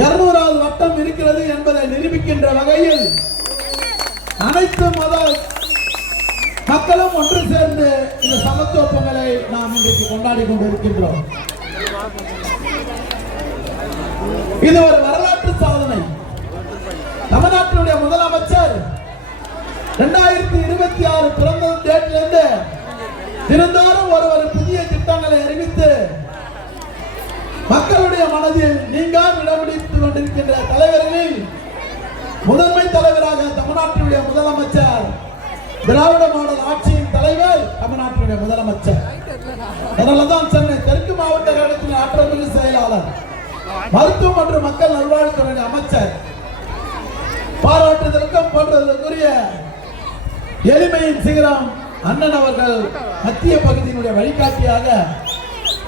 இருநூறாவது வட்டம் இருக்கிறது என்பதை நிரூபிக்கின்ற வகையில் அனைத்து மத மக்களும் ஒன்று சேர்ந்து இந்த சமத்துவ பொங்கலை நாம் இன்றைக்கு கொண்டாடி கொண்டிருக்கின்றோம். இது ஒரு வரலாற்று சாதனை. தமிழ்நாட்டினுடைய முதலமைச்சர் இரண்டாயிரத்தி இருபத்தி இருக்கின்ற தலைவர்களில் முதன்மை தலைவராக தமிழ்நாட்டினுடைய முதலமைச்சர் திராவிட மாடல் ஆட்சியின் தலைவர் தமிழ்நாட்டினுடைய முதலமைச்சர். அதனாலதான் சென்னை தெற்கு மாவட்ட கழகத்தின் ஆற்றல் செயலாளர் மருத்துவம் மற்றும் மக்கள் நல்வாழ்வுத்துறை அமைச்சர். பாராட்டுதற்கும் போன்றதற்குரிய எளிமையின் சிகரம் அண்ணன் அவர்கள் மத்திய பகுதியினுடைய வழிகாட்டியாக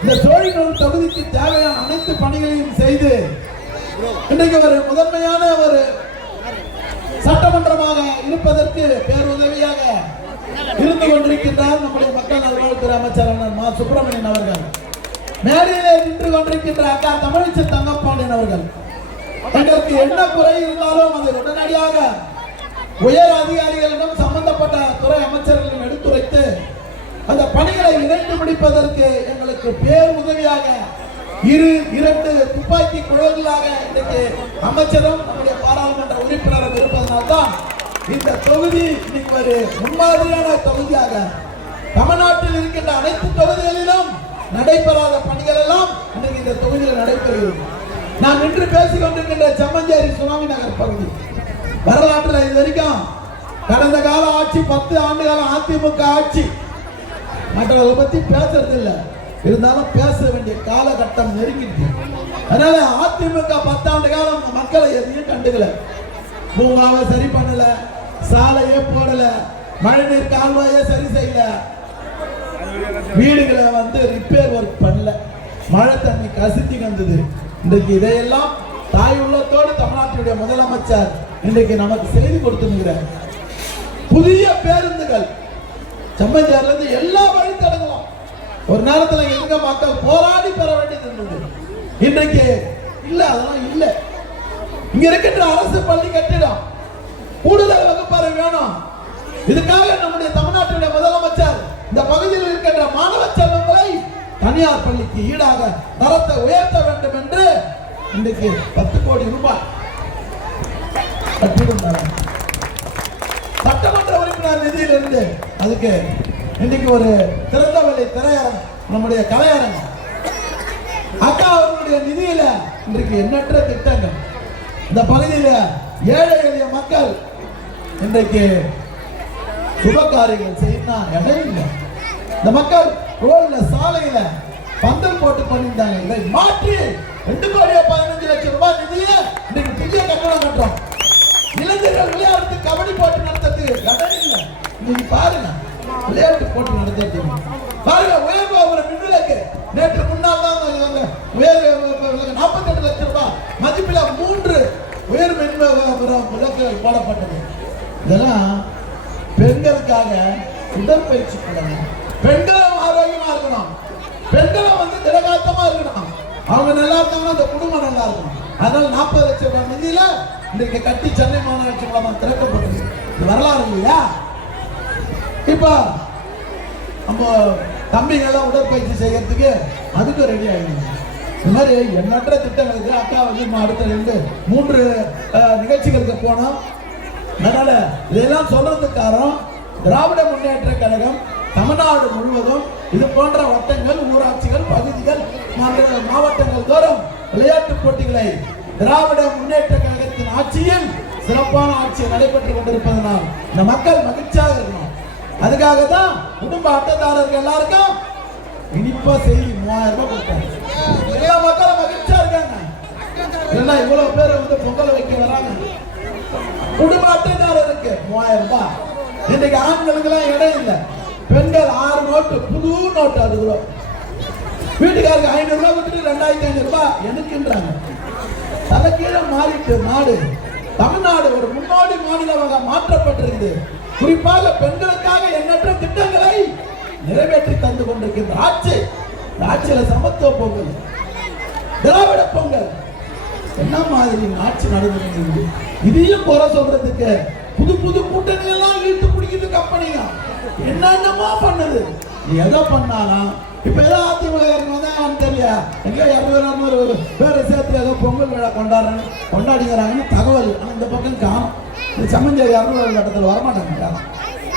இந்த சோழினூர் தொகுதிக்கு தேவையான அனைத்து பணிகளையும் செய்து இன்றைக்கு ஒரு முதன்மையான ஒரு சட்டமன்றமாக இருப்பதற்கு பேருதவியாக இருந்து கொண்டிருக்கின்றார் நம்முடைய மக்கள் நல்வாழ்வுத்துறை அமைச்சர் அண்ணன் மா. சுப்பிரமணியன் அவர்கள். மேடையிலே நின்று கொண்டிருக்கின்ற அக்கா தமிழிசை தங்கப்பாண்டியன் அவர்கள். தங்களுக்கு என்ன குறை இருந்தாலும் அதை உடனடியாக உயர் அதிகாரிகளிடம் சம்பந்தப்பட்ட துறை அமைச்சர்களிடம் எடுத்துரைத்து அந்த பணிகளை இணைத்து முடிப்பதற்கு எங்களுக்கு பேர் உதவியாக இரு இரண்டு துப்பாக்கி குழல்களாக இன்றைக்கு அமைச்சரும் நம்முடைய பாராளுமன்ற உறுப்பினரும் இருப்பதனால்தான் இந்த தொகுதி இன்னைக்கு ஒரு முன்மாதிரியான தொகுதியாக தமிழ்நாட்டில் இருக்கின்ற அனைத்து தொகுதிகளிலும் நடைபெறாத பணிகள் எல்லாம் இன்றைக்கு இந்த தொகுதியில் நடைபெறுகிறது. நான் நின்று பேசிக் கொண்டிருக்கின்ற செம்மஞ்சேரி சுனாமி நகர் பகுதி. வரலாற்றில் இது வரைக்கும் கடந்த கால ஆட்சி பத்து ஆண்டு காலம் அதிமுக ஆட்சி. மற்றவர்களை பத்தி பேசுறது இல்லை இருந்தாலும் பேச வேண்டிய காலகட்டம் நெருங்கிட்டு அதனால அதிமுக பத்தாண்டு காலம் மக்களை எதையும் கண்டுக்கல. பூங்காவை சரி பண்ணல சாலையே போடல மழைநீர் கால்வாயே சரி செய்யல. வீடுகளை வந்து ரிப்பேர் ஒர்க் பண்ணல. மழை தண்ணி கசித்தி வந்தது இன்றைக்கு இதையெல்லாம் தாய் உள்ளத்தோடு தமிழ்நாட்டினுடைய முதலமைச்சர் இன்றைக்கு நமக்கு செய்தி கொடுத்துருக்கிறார். புதிய பேருந்துகள். செம்மஞ்சார்ல இருந்து எல்லா வழித்தடங்களும் ஒரு நேரத்துல எங்க மக்கள் போராடி பெற வேண்டியது இருந்தது. இன்றைக்கு இல்ல அதெல்லாம் இல்ல. இங்க இருக்கின்ற அரசு பள்ளி கட்டிடம் கூடுதல் வகுப்பறை வேணும். இதுக்காக நம்முடைய தமிழ்நாட்டுடைய முதலமைச்சர் இந்த பகுதியில் இருக்கின்ற மாணவ செல்வங்களை தனியார் பள்ளிக்கு ஈடாக தரத்தை உயர்த்த வேண்டும் என்று இன்றைக்கு பத்து கோடி ரூபாய் சட்டமன்ற உறுப்பினர் நிதியிலிருந்து அதுக்கு இன்னைக்கு ஒரு திறந்தவெளி திரையரங்கம் நம்முடைய கலையரங்கம் அக்கா அவர்களுடைய நிதியில இன்றைக்கு எண்ணற்ற திட்டங்கள். இந்த பகுதியில ஏழை எளிய மக்கள் இன்றைக்கு சுபகாரியங்கள் செய்யணும் இடம் இல்லை. இந்த மக்கள் ரோட்ல சாலையில பந்தல் போட்டு பண்ணியிருந்தாங்க. இதை மாற்றி ரெண்டு கோடியே பதினஞ்சு லட்சம் ரூபாய் நிதியை இன்னைக்கு புதிய கட்டணம் கட்டுறோம். இளைஞர்கள் விளையாட்டு கபடி போட்டு நடத்துறதுக்கு இடம் இல்லை. நீங்க பாருங்க விளையாட்டு போட்டி நடந்துட்டு பாருங்க உயர் கோபுர மின்விளக்கு. நேற்று முன்னால் தான் உயர் உயர் நாற்பத்தெட்டு லட்சம் ரூபாய். மதிப்பில் மூன்று உயர் மின் விளக்குகள் போடப்பட்டது. இதெல்லாம் பெண்களுக்காக உடற்பயிற்சி பண்ணணும். பெண்களும் ஆரோக்கியமா இருக்கணும். பெண்களும் வந்து திடகாத்தமா இருக்கணும். அவங்க நல்லா இருந்தாங்கன்னா அந்த குடும்பம் நல்லா இருக்கும். அதனால நாற்பது லட்சம் ரூபாய் நிதியில இன்றைக்கு கட்டி சென்னை மாநகராட்சி மூலமா திறக்கப்பட்டது. வரலாறு இல்லையா? இப்போ நம்ம தம்பிங்கெல்லாம் உடற்பயிற்சி செய்யறதுக்கு அதுக்கு ரெடி ஆகிடுங்க இந்த மாதிரி எண்ணற்ற திட்டங்களுக்கு அக்கா வந்து இன்னும் அடுத்த ரெண்டு மூன்று நிகழ்ச்சிகளுக்கு போனோம். அதனால இதெல்லாம் சொல்றதுக்கு காரணம் திராவிட முன்னேற்ற கழகம் தமிழ்நாடு முழுவதும் இது போன்ற வட்டங்கள் ஊராட்சிகள் பகுதிகள் மாவட்டங்கள் தோறும் விளையாட்டு போட்டிகளை திராவிட முன்னேற்ற கழகத்தின் ஆட்சியில் சிறப்பான ஆட்சி நடைபெற்றுக் கொண்டிருப்பதனால் இந்த மக்கள் மகிழ்ச்சியாக இருக்கணும். அதுக்காக தான் குடும்ப அட்டைதாரர்கள் எல்லாருக்கும் இனிப்பா செய்தி மூவாயிரம் ரூபாய் கொடுத்தாங்க. எல்லா மக்களும் மகிழ்ச்சியா இருக்காங்க. எல்லாம் இவ்வளவு பேர் வந்து பொங்கல் வைக்க வராங்க. குடும்ப அட்டைதாரருக்கு மூவாயிரம் ரூபாய். இன்னைக்கு ஆண்களுக்கு எல்லாம் இடம் இல்லை. பெண்கள் ஆறு நோட்டு புது நோட்டு அது கூட. வீட்டுக்காரருக்கு ஐநூறு ரூபாய் கொடுத்துட்டு ரெண்டாயிரத்தி ஐநூறு ரூபாய் எனக்குன்றாங்க தலைக்கீழே மாறிட்டு நாடு. தமிழ்நாடு ஒரு முன்னோடி மாநிலமாக மாற்றப்பட்டிருக்குது. குறிப்பாக பெண்களுக்காக எண்ணற்ற திட்டங்களை நிறைவேற்றி தந்து கொண்டிருக்கின்ற ஆட்சி ஆட்சியில சமத்துவ பொங்கல் திராவிட பொங்கல். என்ன மாதிரி ஆட்சி நடந்து இதையும் குறை சொல்றதுக்கு புது புது கூட்டணி எல்லாம் இழுத்து பிடிக்குது கம்பெனிங்க என்னென்னமா பண்ணுது. எதை பண்ணாலும் இப்ப ஏதோ அதிமுக தான் தெரியல எங்க இரநூறு இரநூறு பேரை சேர்த்து ஏதோ பொங்கல் விழா கொண்டாடுறாங்க கொண்டாடிக்கிறாங்கன்னு தகவல். ஆனா இந்த பக்கம் காணும். இந்த சம்மஞ்சேரி இரநூறு கட்டத்தில் வரமாட்டாங்க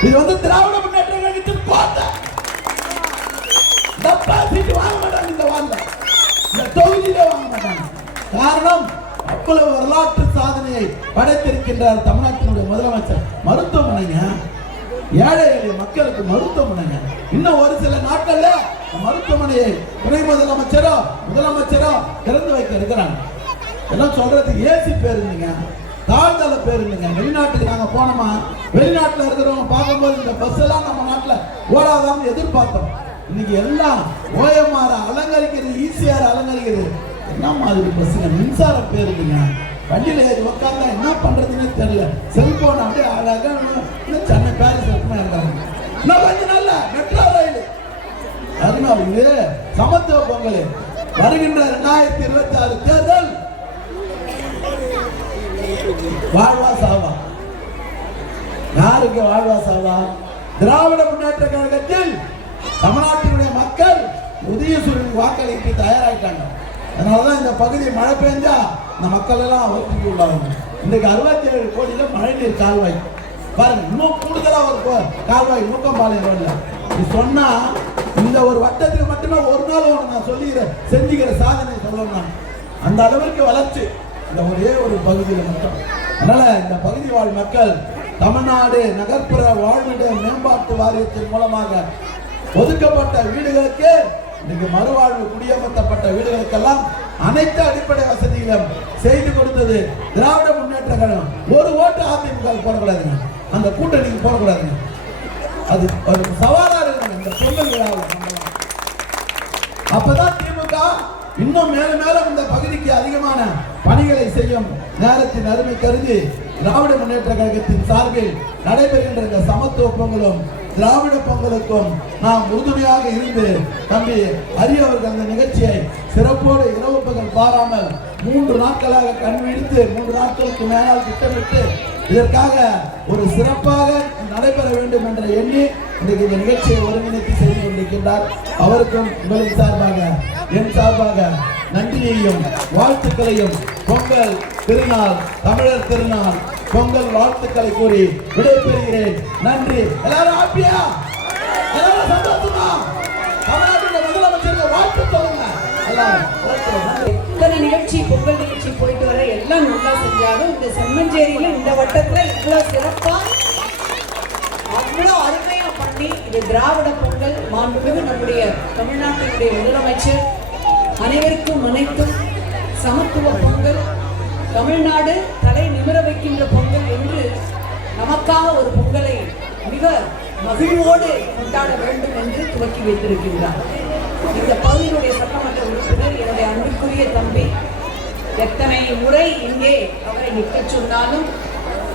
இது வந்து திராவிட முன்னேற்ற கழகத்தின் கோட்டை. டப்பா சீட்டு வாங்க மாட்டாங்க இந்த வார்த்தை இந்த தொகுதியிலே வாங்க மாட்டாங்க. காரணம் அவ்வளவு வரலாற்று சாதனையை படைத்திருக்கின்றார் தமிழ்நாட்டினுடைய முதலமைச்சர் மருத்துவமனைங்க. ஏழை எளிய மக்களுக்கு மருத்துவமனைங்க. இன்னும் ஒரு சில நாட்கள்ல மருத்துவமனையை துணை முதலமைச்சரோ முதலமைச்சரோ திறந்து வைக்க இருக்கிறாங்க. எல்லாம் சொல்றது ஏசி பேருந்துங்க. தாழ்தள இல்லைங்க. வெளிநாட்டுக்கு நாங்கள் போனோமா? வெளிநாட்டில் இருக்கிறவங்க பார்க்கும்போது இந்த பஸ் எல்லாம் நம்ம நாட்டில் ஓடாதான்னு எதிர்பார்த்தோம். இன்னைக்கு எல்லாம் ஓஎம்ஆர் அலங்கரிக்கிறது ஈஸியார் அலங்கரிக்கிறது என்ன மாதிரி பஸ்ஸுங்க மின்சார பேருந்துங்க வண்டியில் ஏறி உட்காந்தா என்ன பண்றதுன்னே தெரியல. செல்போன் அப்படியே அழகாக இன்னும் சென்னை பேரிஸ் வரைக்கும் இருக்காங்க இன்னும் கொஞ்ச நாள்ல மெட்ரோ ரயில். அதனால இது சமத்துவ பொங்கல். வருகின்ற ரெண்டாயிரத்தி இருபத்தி ஆறு தேர்தல். வாழ்வா சாவா யாருக்கு வாழ்வா சாவா திராவிட முன்னேற்ற கழகத்தில் தமிழ்நாட்டினுடைய மக்கள் உதயசூரியன் வாக்களிக்க தயாராயிட்டாங்க. அதனாலதான் இந்த பகுதி மழை பெஞ்சா இந்த மக்கள் எல்லாம் ஒத்துக்கு உள்ளாங்க இன்னைக்கு அறுபத்தி ஏழு கோடியில மழைநீர் கால்வாய். பாருங்க இன்னும் கூடுதலா ஒரு கால்வாய் நூக்கம்பாளையம் ரோட்ல. இது சொன்னா இந்த ஒரு வட்டத்துக்கு மட்டுமே ஒரு நாள் ஒன்று நான் சொல்லிக்கிறேன் செஞ்சுக்கிற சாதனை சொல்லணும் அந்த அளவிற்கு வளர்ச்சி. இந்த ஒரே ஒரு பகுதியில் மட்டும். அதனால இந்த பகுதி வாழ் மக்கள் தமிழ்நாடு நகர்ப்புற வாழ்விட மேம்பாட்டு வாரியத்தின் மூலமாக ஒதுக்கப்பட்ட வீடுகளுக்கு இன்னைக்கு மறுவாழ்வு குடியமர்த்தப்பட்ட வீடுகளுக்கெல்லாம் அனைத்து அடிப்படை வசதிகளும் செய்து கொடுத்தது திராவிட முன்னேற்ற கழகம். ஒரு ஓட்டு அதிமுக போடக்கூடாதுங்க. அந்த கூட்டணிக்கு போடக்கூடாதுங்க. அது ஒரு சவாலா இருக்குங்க இந்த பொங்கல் விழாவில் அப்பதான் திமுக இன்னும் மேலும் மேலும் இந்த பகுதிக்கு அதிகமான பணிகளை செய்யும் நேரத்தின் அருமை கருதி திராவிட முன்னேற்ற கழகத்தின் சார்பில் நடைபெறுகின்ற இந்த சமத்துவ பொங்கலும் திராவிட பொங்கலுக்கும் நாம் உறுதுணையாக இருந்து தம்பி ஹரி அவர்கள் அந்த நிகழ்ச்சியை சிறப்போடு இரவு பகல் பாராமல் மூன்று நாட்களாக கண் விழித்து மூன்று நாட்களுக்கு மேலால் திட்டமிட்டு இதற்காக ஒரு சிறப்பாக நடைபெற வேண்டும் என்ற எண்ணி இன்றைக்கு இந்த நிகழ்ச்சியை ஒருங்கிணைத்து செய்து கொண்டிருக்கின்றார். அவருக்கும் உங்களின் சார்பாக என் சார்பாக நன்றியையும் வாழ்த்துக்களையும் பொங்கல் திருநாள் தமிழர் திருநாள் பொங்கல் வாழ்த்துக்களை கூறி விடைபெறுகிறேன். நன்றி. எல்லாரும் ஹாப்பியா எல்லாரும் சந்தோஷமா? தமிழ்நாட்டுடைய முதலமைச்சருக்கு வாழ்த்து சொல்லுங்க. எல்லாரும். நல்லா இந்த செம்மஞ்சேரியில இந்த வட்டத்துல இவ்வளவு சிறப்பா அவ்வளோ அருமையா பண்ணி இது திராவிட பொங்கல் மாண்புமிகு நம்முடைய தமிழ்நாட்டினுடைய முதலமைச்சர் அனைவருக்கும் அனைத்தும் சமத்துவ பொங்கல் தமிழ்நாடு தலை நிமிர வைக்கின்ற பொங்கல் என்று நமக்காக ஒரு பொங்கலை மிக மகிழ்வோடு கொண்டாட வேண்டும் என்று துவக்கி வைத்திருக்கின்றார். இந்த பகுதியினுடைய சட்டமன்ற உறுப்பினர் என்னுடைய அன்புக்குரிய தம்பி எத்தனை முறை இங்கே அவரை நிற்கச் சொன்னாலும்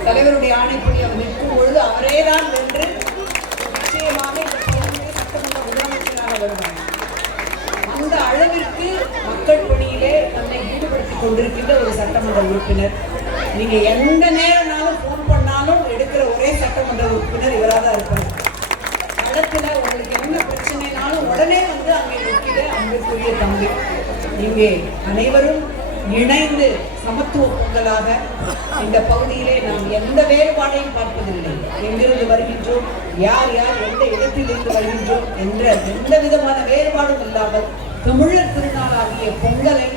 தலைவருடைய ஆணைப்படி அவர் நிற்கும் பொழுது அவரே தான் வென்று நிச்சயமாக சட்டமன்ற முதலமைச்சராக வருவார். அந்த அளவிற்கு மக்கள் பணியிலே தன்னை ஈடுபடுத்திக் கொண்டிருக்கின்ற ஒரு சட்டமன்ற உறுப்பினர். நீங்க எந்த நேரம்னாலும் ஃபோன் பண்ணாலும் எடுக்கிற ஒரே சட்டமன்ற உறுப்பினர் இவராக தான் இருப்பார். களத்துல உங்களுக்கு என்ன பிரச்சனைனாலும் உடனே வந்து அங்கே நிற்கிற அன்புக்குரிய தம்பி. இங்கே அனைவரும் இணைந்து சமத்துவ பொங்கலாக இந்த பகுதியிலே நாம் எந்த வேறுபாடையும் பார்ப்பதில்லை. எங்கிருந்து வருகின்றோம்? யார் யார் எந்த இடத்திலிருந்து வருகின்றோம்? என்ற எந்த விதமான வேறுபாடும் இல்லாமல் தமிழர் திருநாளாகிய பொங்கலை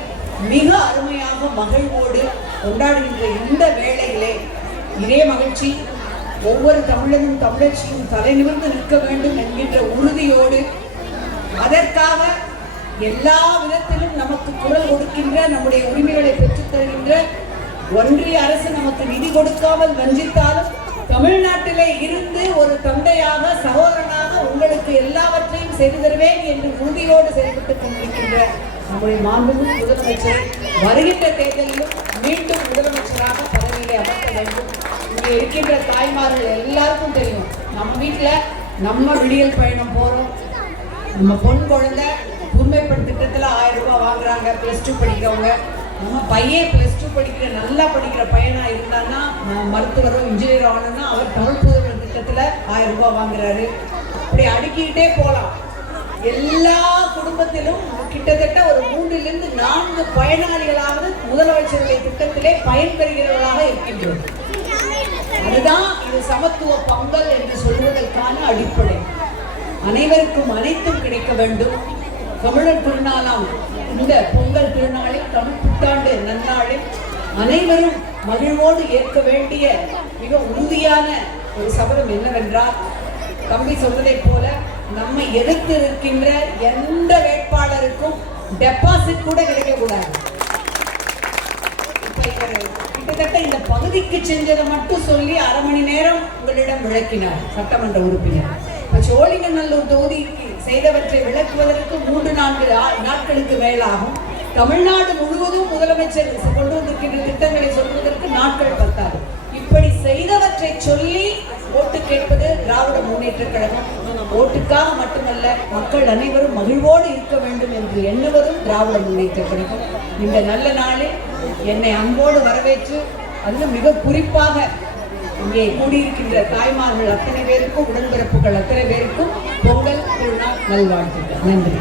மிக அருமையாக மகிழ்வோடு கொண்டாடுகின்ற இந்த வேளையிலே இதே மகிழ்ச்சி ஒவ்வொரு தமிழனும் தமிழச்சியும் தலை நிமிர்ந்து நிற்க வேண்டும் என்கின்ற உறுதியோடு அதற்காக எல்லா விதத்திலும் நமக்கு குரல் கொடுக்கின்ற நம்முடைய உரிமைகளை பெற்றுத் தருகின்ற ஒன்றிய அரசு நமக்கு நிதி கொடுக்காமல் வஞ்சித்தாலும் தமிழ்நாட்டிலே இருந்து ஒரு தந்தையாக சகோதரனாக உங்களுக்கு எல்லாவற்றையும் செய்து தருவேன் என்று உறுதியோடு செயல்பட்டுக் கொண்டிருக்கின்ற நம்முடைய மாண்புமிகு முதலமைச்சர் வருகின்ற தேர்தலிலும் மீண்டும் முதலமைச்சராக பதவியிலே அமர்த்த வேண்டும். இங்கே இருக்கின்ற தாய்மார்கள் எல்லாருக்கும் தெரியும். நம்ம வீட்டில் நம்ம விடியல் பயணம் போகிறோம் நம்ம பொன் குழந்தை புதுமைப்பெண் திட்டத்தில் ஆயிரம் ரூபாய் வாங்குறாங்க பிளஸ் டூ படிக்கிறவங்க. நம்ம பையன் ப்ளஸ் டூ படிக்கிற நல்லா படிக்கிற பையனா இருந்தான்னா மருத்துவரோ இன்ஜினியர் ஆகணும்னா அவர் தமிழ் புதல்வர் திட்டத்துல ஆயிரம் ரூபாய் வாங்குறாரு. இப்படி அடுக்கிக்கிட்டே போலாம். எல்லா குடும்பத்திலும் கிட்டத்தட்ட ஒரு மூன்றிலிருந்து நான்கு பயனாளிகளாவது முதலமைச்சருடைய திட்டத்திலே பயன்பெறுகிறவர்களாக இருக்கின்றோம். அதுதான் இது சமத்துவ பொங்கல் என்று சொல்வதற்கான அடிப்படை. அனைவருக்கும் அனைத்தும் கிடைக்க வேண்டும். தமிழர் திருநாளாம். இந்த பொங்கல் திருநாளை தமிழ் புத்தாண்டு நன்னாளில் அனைவரும் மகிழ்வோடு ஏற்க வேண்டிய மிக உறுதியான ஒரு சபதம் என்னவென்றால் தம்பி சொன்னதைப் போல நம்மை எதிர்த்து இருக்கின்ற எந்த வேட்பாளருக்கும் டெபாசிட் கூட கிடைக்கக்கூடாது. கிட்டத்தட்ட இந்த பகுதிக்கு சென்றதை மட்டும் சொல்லி அரை மணி நேரம் உங்களிடம் விளக்கினார் சட்டமன்ற உறுப்பினர். இப்ப சோழிங்கநல்லூர் தொகுதி செய்தவற்றை விளக்குவதற்கு மூன்று நான்கு ஆ- நாட்களுக்கு மேலாகும். தமிழ்நாடு முழுவதும் முதலமைச்சர் கொண்டு வந்திருக்கின்ற திட்டங்களை சொல்வதற்கு நாட்கள் பத்தாது. இப்படி செய்தவற்றை சொல்லி ஓட்டு கேட்பது திராவிட முன்னேற்ற கழகம். ஓட்டுக்காக மட்டுமல்ல மக்கள் அனைவரும் மகிழ்வோடு இருக்க வேண்டும் என்று எண்ணுவதும் திராவிட முன்னேற்ற கழகம். இந்த நல்ல நாளில் என்னை அன்போடு வரவேற்று அது மிக குறிப்பாக இங்கே கூடியிருக்கின்ற தாய்மார்கள் அத்தனை பேருக்கும் உடன்பிறப்புகள் அத்தனை பேருக்கும் பொங்கல் திருநாள் நல்வாழ்த்துக்கள். நன்றி.